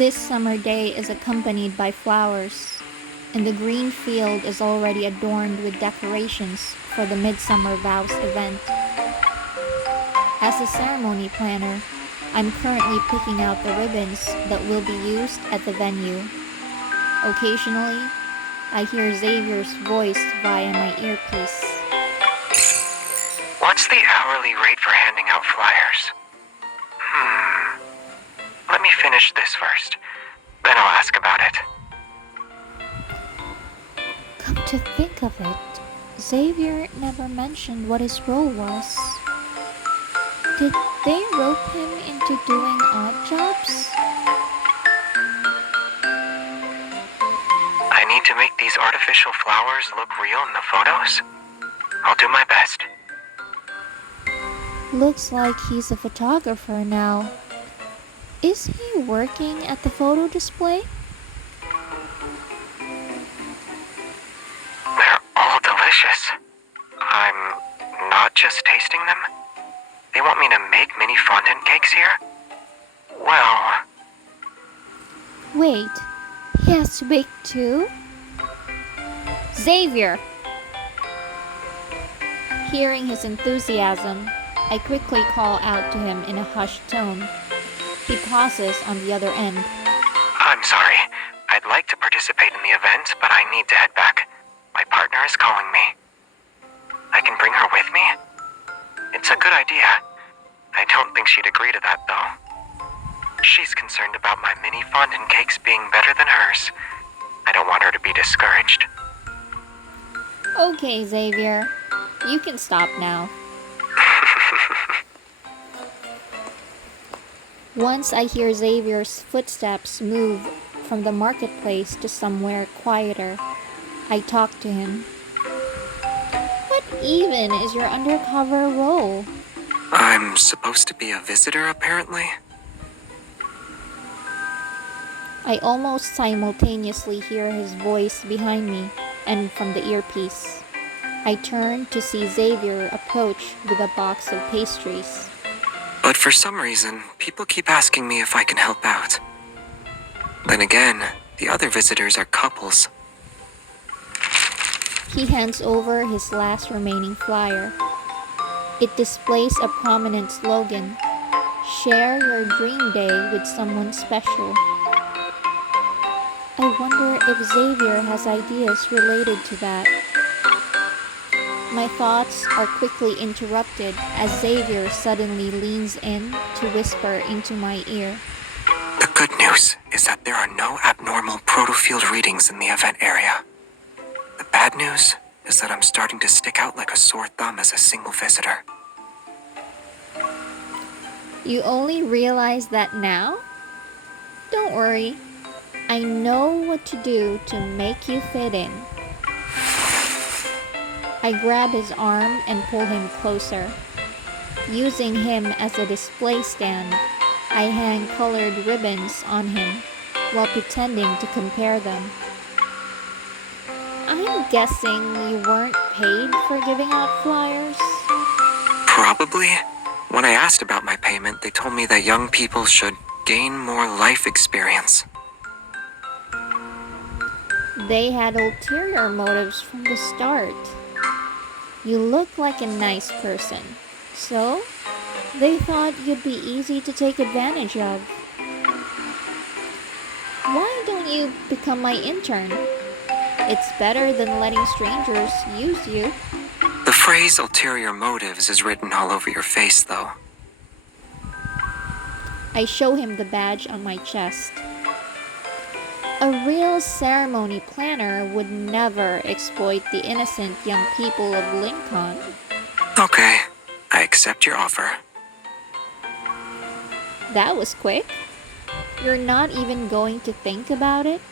This summer day is accompanied by flowers, and the green field is already adorned with decorations for the Midsummer Vows event. As a ceremony planner, I'm currently picking out the ribbons that will be used at the venue. Occasionally, I hear Xavier's voice via my earpiece. What's the hourly rate for handing out flyers? Let me finish this first. Then I'll ask about it. Come to think of it, Xavier never mentioned what his role was. Did they rope him into doing odd jobs? I need to make these artificial flowers look real in the photos. I'll do my best. Looks like he's a photographer now. Is he working at the photo display? They're all delicious. I'm not just tasting them. They want me to make mini fondant cakes here? Well... Wait, he has to bake too? Xavier! Hearing his enthusiasm, I quickly call out to him in a hushed tone. He pauses on the other end. I'm sorry. I'd like to participate in the event, but I need to head back. My partner is calling me. I can bring her with me? It's a good idea. I don't think she'd agree to that, though. She's concerned about my mini fondant cakes being better than hers. I don't want her to be discouraged. Okay, Xavier. You can stop now. Once I hear Xavier's footsteps move from the marketplace to somewhere quieter, I talk to him. What even is your undercover role? I'm supposed to be a visitor, apparently. I almost simultaneously hear his voice behind me and from the earpiece. I turn to see Xavier approach with a box of pastries. But for some reason, people keep asking me if I can help out. Then again, the other visitors are couples. He hands over his last remaining flyer. It displays a prominent slogan, "Share your dream day with someone special." I wonder if Xavier has ideas related to that. My thoughts are quickly interrupted as Xavier suddenly leans in to whisper into my ear. The good news is that there are no abnormal protofield readings in the event area. The bad news is that I'm starting to stick out like a sore thumb as a single visitor. You only realize that now? Don't worry. I know what to do to make you fit in. I grab his arm and pull him closer. Using him as a display stand, I hang colored ribbons on him while pretending to compare them. I'm guessing you weren't paid for giving out flyers? Probably. When I asked about my payment, they told me that young people should gain more life experience. They had ulterior motives from the start. You look like a nice person, so they thought you'd be easy to take advantage of. Why don't you become my intern? It's better than letting strangers use you. The phrase ulterior motives is written all over your face, though. I show him the badge on my chest. A real ceremony planner would never exploit the innocent young people of Lincoln. Okay, I accept your offer. That was quick. You're not even going to think about it?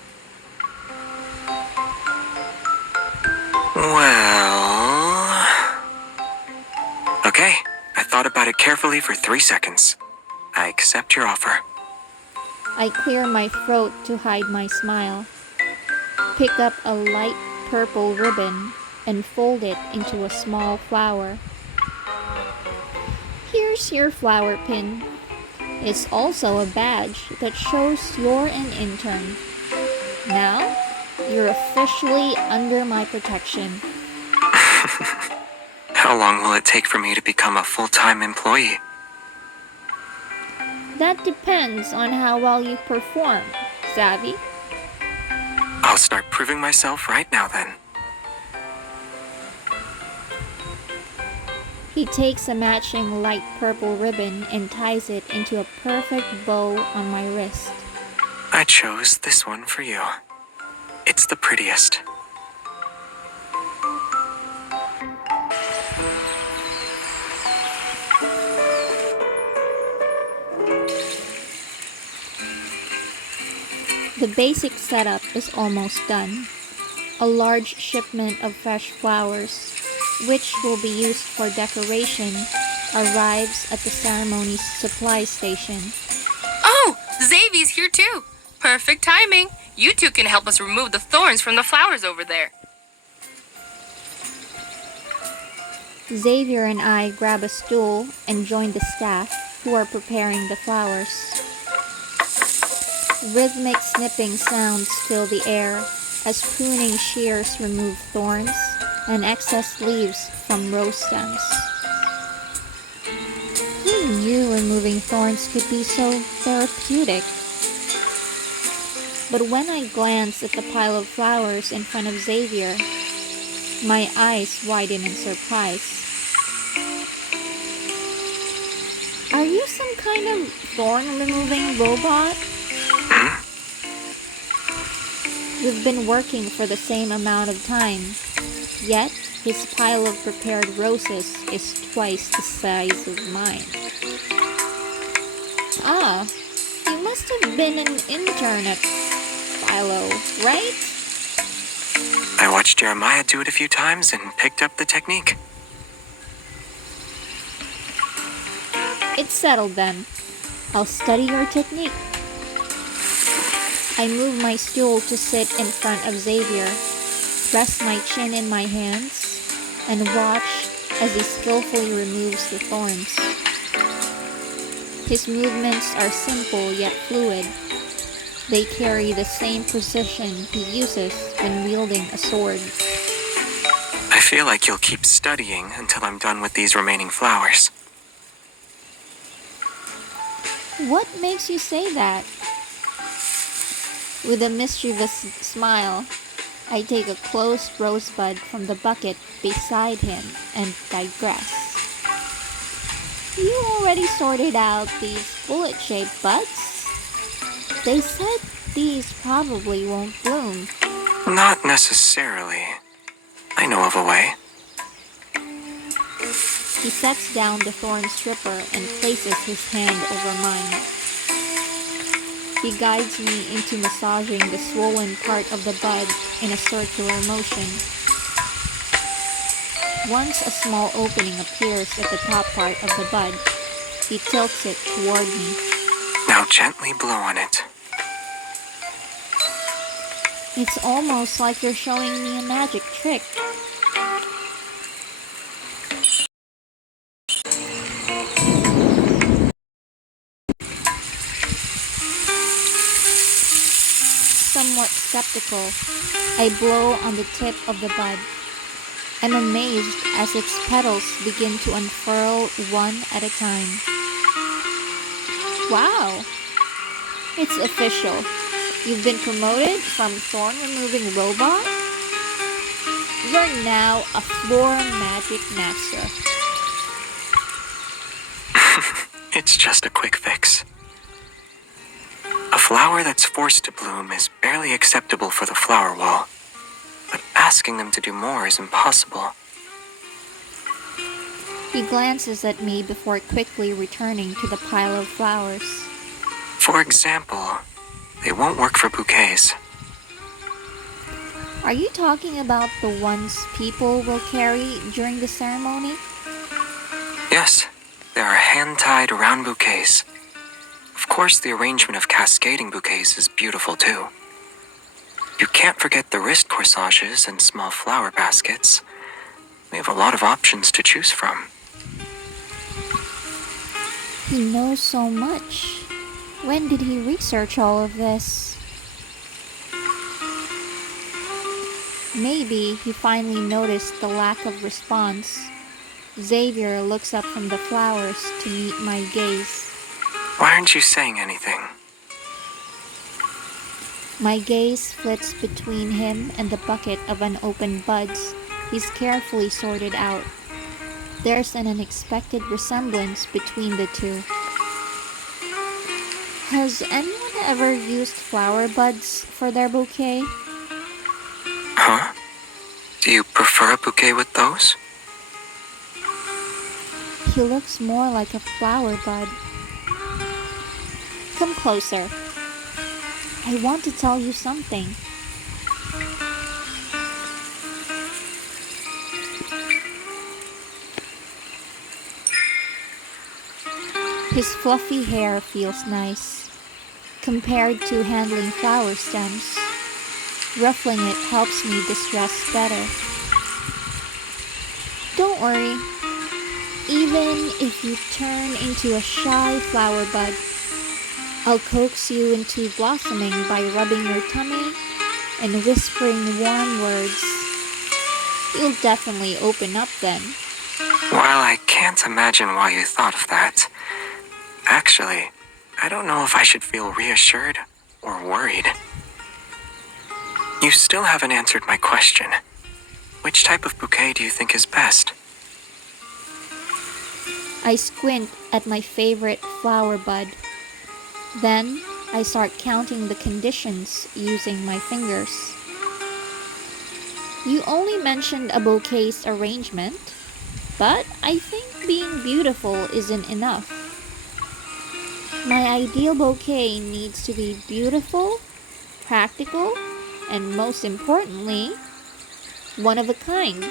Well... Okay, I thought about it carefully for 3 seconds. I accept your offer. I clear my throat to hide my smile, pick up a light purple ribbon, and fold it into a small flower. Here's your flower pin. It's also a badge that shows you're an intern. Now, you're officially under my protection. How long will it take for me to become a full-time employee? That depends on how well you perform, Xavier. I'll start proving myself right now then. He takes a matching light purple ribbon and ties it into a perfect bow on my wrist. I chose this one for you. It's the prettiest. The basic setup is almost done. A large shipment of fresh flowers, which will be used for decoration, arrives at the ceremony's supply station. Oh, Xavier's here too. Perfect timing. You two can help us remove the thorns from the flowers over there. Xavier and I grab a stool and join the staff who are preparing the flowers. Rhythmic snipping sounds fill the air as pruning shears remove thorns and excess leaves from rose stems. Who knew removing thorns could be so therapeutic? But when I glance at the pile of flowers in front of Xavier, my eyes widen in surprise. Are you some kind of thorn-removing robot? We've been working for the same amount of time, yet his pile of prepared roses is twice the size of mine. Ah, you must have been an intern at Philo, right? I watched Jeremiah do it a few times and picked up the technique. It's settled then. I'll study your technique. I move my stool to sit in front of Xavier, rest my chin in my hands, and watch as he skillfully removes the thorns. His movements are simple yet fluid. They carry the same precision he uses when wielding a sword. I feel like you'll keep studying until I'm done with these remaining flowers. What makes you say that? With a mischievous smile, I take a close rosebud from the bucket beside him and digress. You already sorted out these bullet-shaped buds? They said these probably won't bloom. Not necessarily. I know of a way. He sets down the thorn stripper and places his hand over mine. He guides me into massaging the swollen part of the bud in a circular motion. Once a small opening appears at the top part of the bud, he tilts it toward me. Now gently blow on it. It's almost like you're showing me a magic trick. Somewhat skeptical, I blow on the tip of the bud. I'm amazed as its petals begin to unfurl one at a time. Wow! It's official. You've been promoted from thorn-removing robot? You're now a floor magic master. It's just a quick fix. A flower that's forced to bloom is barely acceptable for the flower wall, but asking them to do more is impossible. He glances at me before quickly returning to the pile of flowers. For example, they won't work for bouquets. Are you talking about the ones people will carry during the ceremony? Yes, they are hand-tied around bouquets. Of course, the arrangement of cascading bouquets is beautiful too. You can't forget the wrist corsages and small flower baskets. We have a lot of options to choose from. He knows so much. When did he research all of this? Maybe he finally noticed the lack of response. Xavier looks up from the flowers to meet my gaze. Why aren't you saying anything? My gaze flits between him and the bucket of unopened buds he's carefully sorted out. There's an unexpected resemblance between the two. Has anyone ever used flower buds for their bouquet? Huh? Do you prefer a bouquet with those? He looks more like a flower bud. Come closer. I want to tell you something. His fluffy hair feels nice. Compared to handling flower stems, ruffling it helps me distress better. Don't worry. Even if you turn into a shy flower bud, I'll coax you into blossoming by rubbing your tummy and whispering warm words. You'll definitely open up then. While I can't imagine why you thought of that, actually, I don't know if I should feel reassured or worried. You still haven't answered my question. Which type of bouquet do you think is best? I squint at my favorite flower bud. Then I start counting the conditions using my fingers. You only mentioned a bouquet's arrangement, but I think being beautiful isn't enough. My ideal bouquet needs to be beautiful, practical, and most importantly, one of a kind.